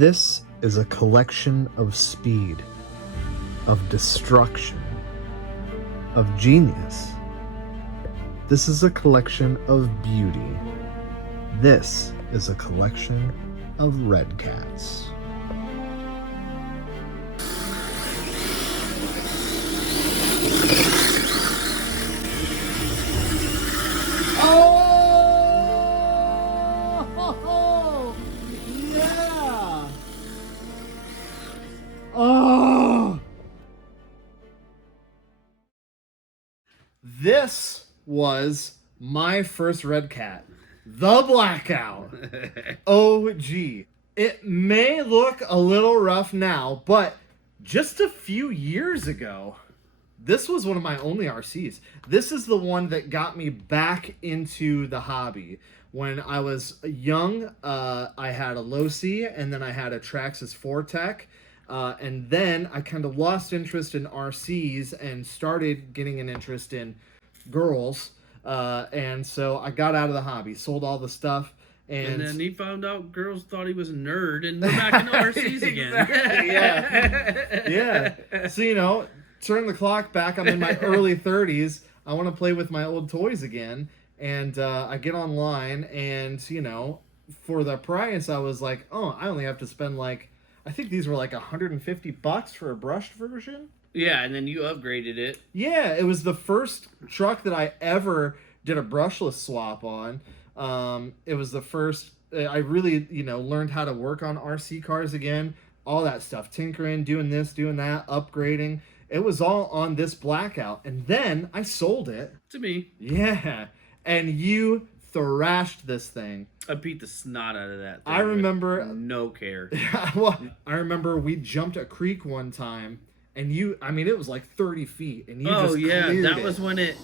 This is a collection of speed, of destruction, of genius. This is a collection of beauty. This is a collection of Redcats. Oh, yeah. Oh. This was my first Redcat, the Blackout. OG. It may look a little rough now, but just a few years ago, this was one of my only RCs. This is the one that got me back into the hobby. When I was young, I had a low C, and then I had a Traxxas 4Tech. And then I kind of lost interest in RCs and started getting an interest in girls. And so I got out of the hobby, sold all the stuff. And then he found out girls thought he was a nerd, and we're back into RCs again. Yeah. So, you know, turn the clock back. I'm in my early 30s. I want to play with my old toys again. And I get online, and, you know, for the price, I was like, oh, I only have to spend like, I think these were like $150 for a brushed version. Yeah, and then you upgraded it. Yeah, it was the first truck that I ever did a brushless swap on. It was the first, I really, you know, learned how to work on RC cars again. All that stuff, tinkering, doing this, doing that, upgrading. It was all on this Blackout. And then I sold it. To me. Yeah. And you thrashed this thing. I beat the snot out of that thing. I remember. No care. Well, I remember we jumped a creek one time. And you, I mean, it was like 30 feet, and you just cleared that it. was when I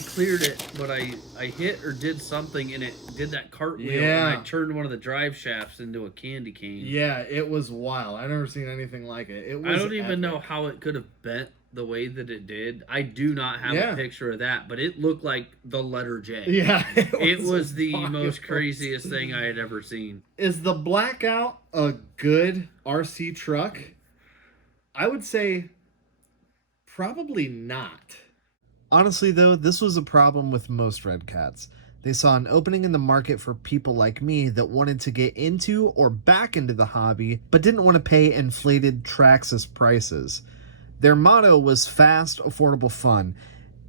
cleared it, but I hit or did something, and it did that cartwheel, and I turned one of the drive shafts into a candy cane. Yeah, it was wild. I've never seen anything like it. It was I don't even know how it could have bent the way that it did. I do not have a picture of that, but it looked like the letter J. Yeah, it was the most craziest thing I had ever seen. Is the Blackout a good RC truck? I would say probably not. Honestly, though, this was a problem with most Redcats. They saw an opening in the market for people like me that wanted to get into or back into the hobby, but didn't want to pay inflated Traxxas prices. Their motto was fast, affordable fun.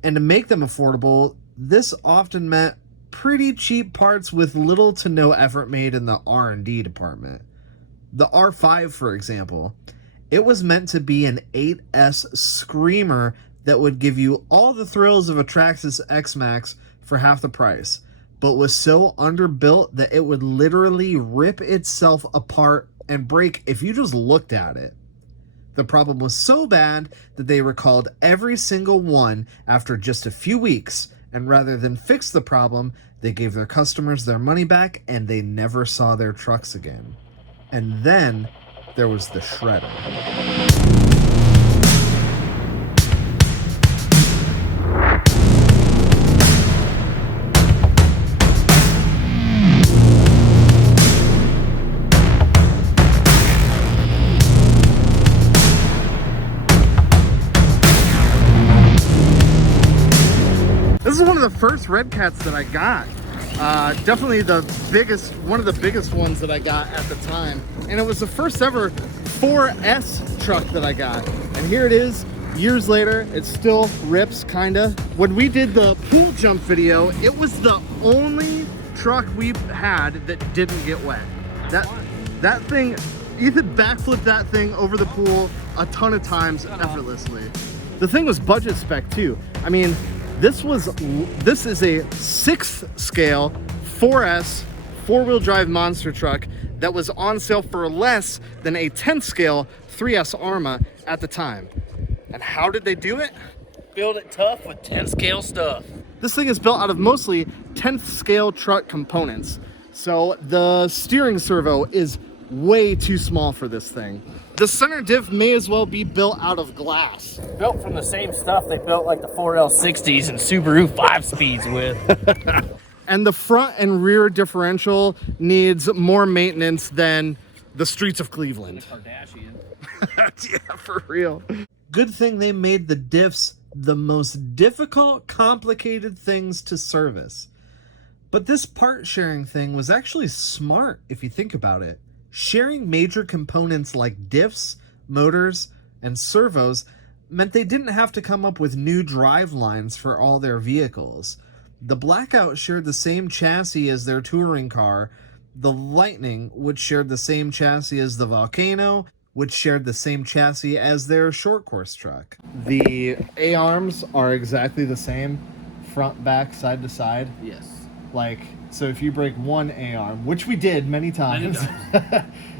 And to make them affordable, this often meant pretty cheap parts with little to no effort made in the R&D department. The R5, for example. It was meant to be an 8S screamer that would give you all the thrills of a Traxxas X-Max for half the price, but was so underbuilt that it would literally rip itself apart and break if you just looked at it. The problem was so bad that they recalled every single one after just a few weeks, and rather than fix the problem, they gave their customers their money back and they never saw their trucks again. And then there was the shredder. This is one of the first Redcats that I got. Definitely one of the biggest ones that I got at the time. And it was the first ever 4S truck that I got. And here it is, years later, it still rips, kinda. When we did the pool jump video, it was the only truck we had that didn't get wet. That thing, Ethan backflipped that thing over the pool a ton of times effortlessly. The thing was budget spec too. I mean, this is a 6th scale 4S 4-wheel drive monster truck that was on sale for less than a 10th scale 3S Arma at the time. And how did they do it? Build it tough with 10th scale stuff. This thing is built out of mostly 10th scale truck components. So the steering servo is way too small for this thing. The center diff may as well be built out of glass. Built from the same stuff they built like the 4L60s and Subaru 5-speeds with. And the front and rear differential needs more maintenance than the streets of And Cleveland. a Kardashian. Yeah, for real. Good thing they made the diffs the most difficult, complicated things to service. But this part sharing thing was actually smart if you think about it. Sharing major components like diffs, motors, and servos meant they didn't have to come up with new drive lines for all their vehicles. The Blackout shared the same chassis as their touring car, the Lightning, which shared the same chassis as the Volcano, which shared the same chassis as their short course truck. The A-arms are exactly the same, front, back, side to side. Yes. Like, so if you break one A-arm, which we did many times,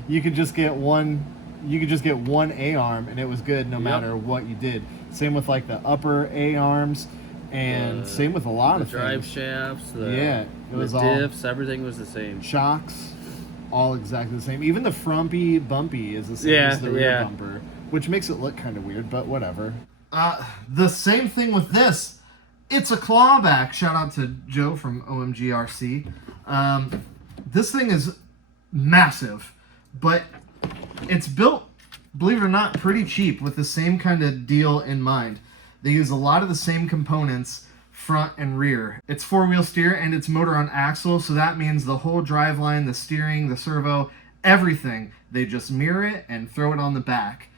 you could just get one A-arm and it was good no matter what you did. Same with like the upper A-arms, and same with a lot of drive things. shafts, It was all diffs, everything was the same. Shocks, all exactly the same. Even the frumpy bumpy is the same as the rear bumper, which makes it look kind of weird, but whatever. The same thing with this. It's a clawback. Shout out to Joe from OMGRC. This thing is massive, but it's built, believe it or not, pretty cheap with the same kind of deal in mind. They use a lot of the same components, front and rear. It's four-wheel steer and it's motor on axle, so that means the whole driveline, the steering, the servo, everything, they just mirror it and throw it on the back.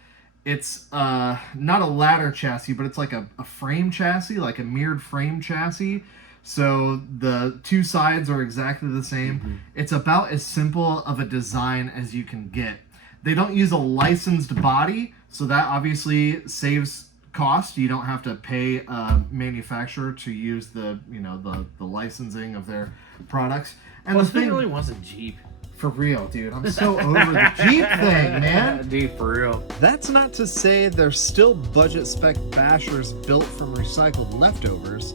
It's not a ladder chassis, but it's like a frame chassis, like a mirrored frame chassis. So the two sides are exactly the same. Mm-hmm. It's about as simple of a design as you can get. They don't use a licensed body, so that obviously saves cost. You don't have to pay a manufacturer to use the licensing of their products. And Well, the thing who really wants a Jeep? For real, dude. I'm so over the Jeep thing, man. Dude, for real. That's not to say they're still budget spec bashers built from recycled leftovers.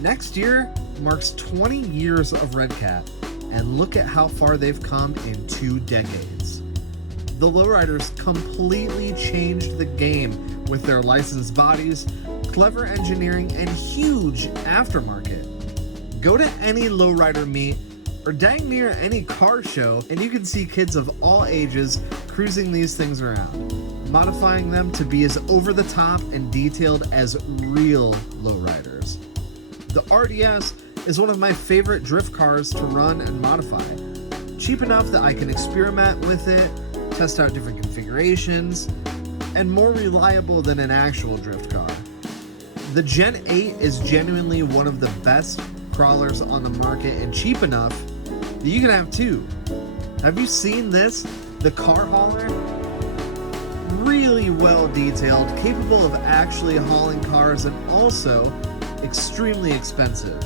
Next year marks 20 years of Redcat, and look at how far they've come in 2 decades. The lowriders completely changed the game with their licensed bodies, clever engineering, and huge aftermarket. Go to any lowrider meet or dang near any car show, and you can see kids of all ages cruising these things around, modifying them to be as over the top and detailed as real lowriders. The RDS is one of my favorite drift cars to run and modify. Cheap enough that I can experiment with it, test out different configurations, and more reliable than an actual drift car. The Gen 8 is genuinely one of the best crawlers on the market and cheap enough that you can have 2. Have you seen this? The car hauler? Really well detailed, capable of actually hauling cars, and also extremely expensive.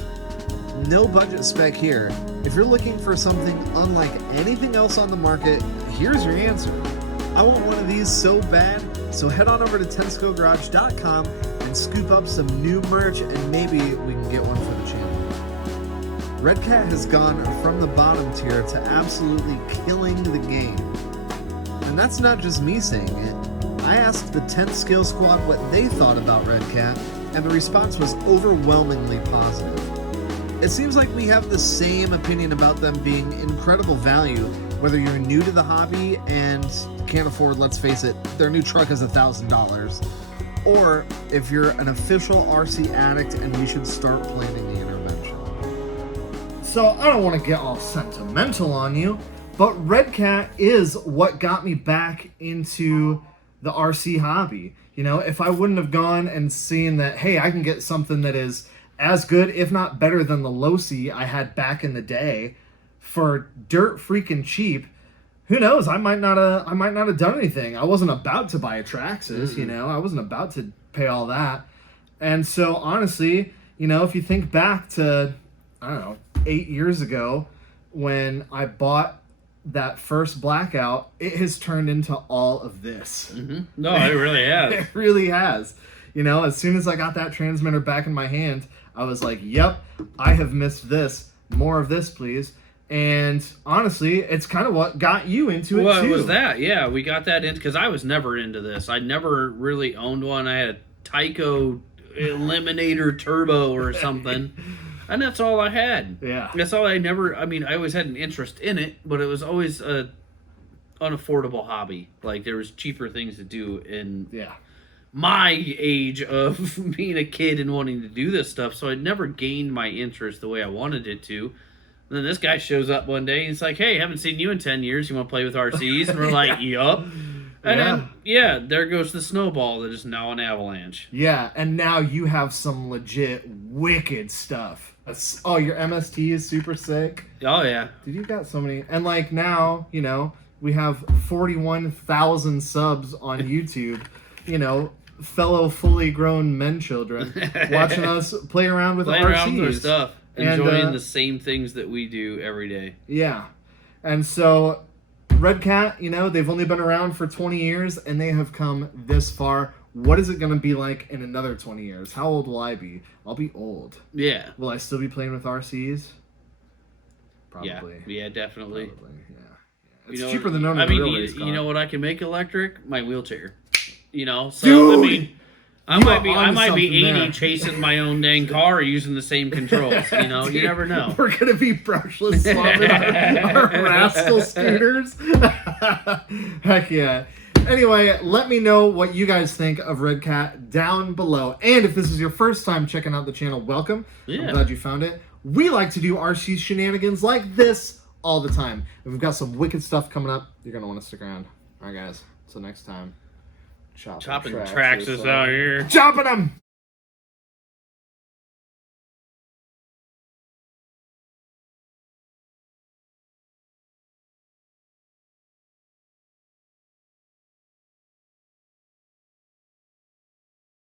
No budget spec here. If you're looking for something unlike anything else on the market, here's your answer. I want one of these so bad, so head on over to tenscogarage.com and scoop up some new merch, and maybe we can get one for the channel. Redcat has gone from the bottom tier to absolutely killing the game. And that's not just me saying it. I asked the 10th Skill Squad what they thought about Redcat, and the response was overwhelmingly positive. It seems like we have the same opinion about them being incredible value, whether you're new to the hobby and can't afford, let's face it, their new truck is $1,000, or if you're an official RC addict and we should start planning the intervention. So I don't want to get all sentimental on you, but Redcat is what got me back into the RC hobby. You know, if I wouldn't have gone and seen that, hey, I can get something that is as good, if not better than the Losi I had back in the day for dirt freaking cheap, who knows? I might not have done anything. I wasn't about to buy a Traxxas, you know. I wasn't about to pay all that. And so honestly, you know, if you think back to, I don't know, 8 years ago when I bought that first Blackout, it has turned into all of this. Mm-hmm. No, it really has. It really has. You know, as soon as I got that transmitter back in my hand, I was like, yep, I have missed this. More of this, please. And honestly, it's kind of what got you into it, well, too. Well, it was that. Yeah, we got that in because I was never into this. I never really owned one. I had a Tyco Eliminator Turbo or something. And that's all I had. Yeah. That's all I never... I mean, I always had an interest in it, but it was always a unaffordable hobby. Like there was cheaper things to do in Yeah. my age of being a kid and wanting to do this stuff, so it never gained my interest the way I wanted it to. And then this guy shows up one day and he's like, "Hey, haven't seen you in 10 years. You want to play with RCs?" And we're like, "Yup." And then, there goes the snowball that is now an avalanche. Yeah, and now you have some legit wicked stuff. Oh, your MST is super sick. Oh, yeah. Dude, you got so many. And like now, you know, we have 41,000 subs on YouTube, you know, fellow fully grown men children watching us play around with Playing RCs. around with our stuff. And, Enjoying the same things that we do every day. Yeah. And so Redcat, you know, they've only been around for 20 years and they have come this far. What is it going to be like in another 20 years? How old will I be? I'll be old. Yeah. Will I still be playing with RCs? Probably. Yeah, definitely. Probably, yeah. It's cheaper than owning I a mean, real race car. you know what I can make electric? My wheelchair. You know, so Dude! I mean, I might be something 80 there. chasing my own dang car using the same controls. You know, Dude, you never know. We're gonna be brushless swapping our rascal scooters. Heck yeah. Anyway, let me know what you guys think of Redcat down below. And if this is your first time checking out the channel, welcome. Yeah. I'm glad you found it. We like to do RC shenanigans like this all the time. And we've got some wicked stuff coming up. You're going to want to stick around. All right, guys. Until next time. Chopping tracks is out here. Chopping them!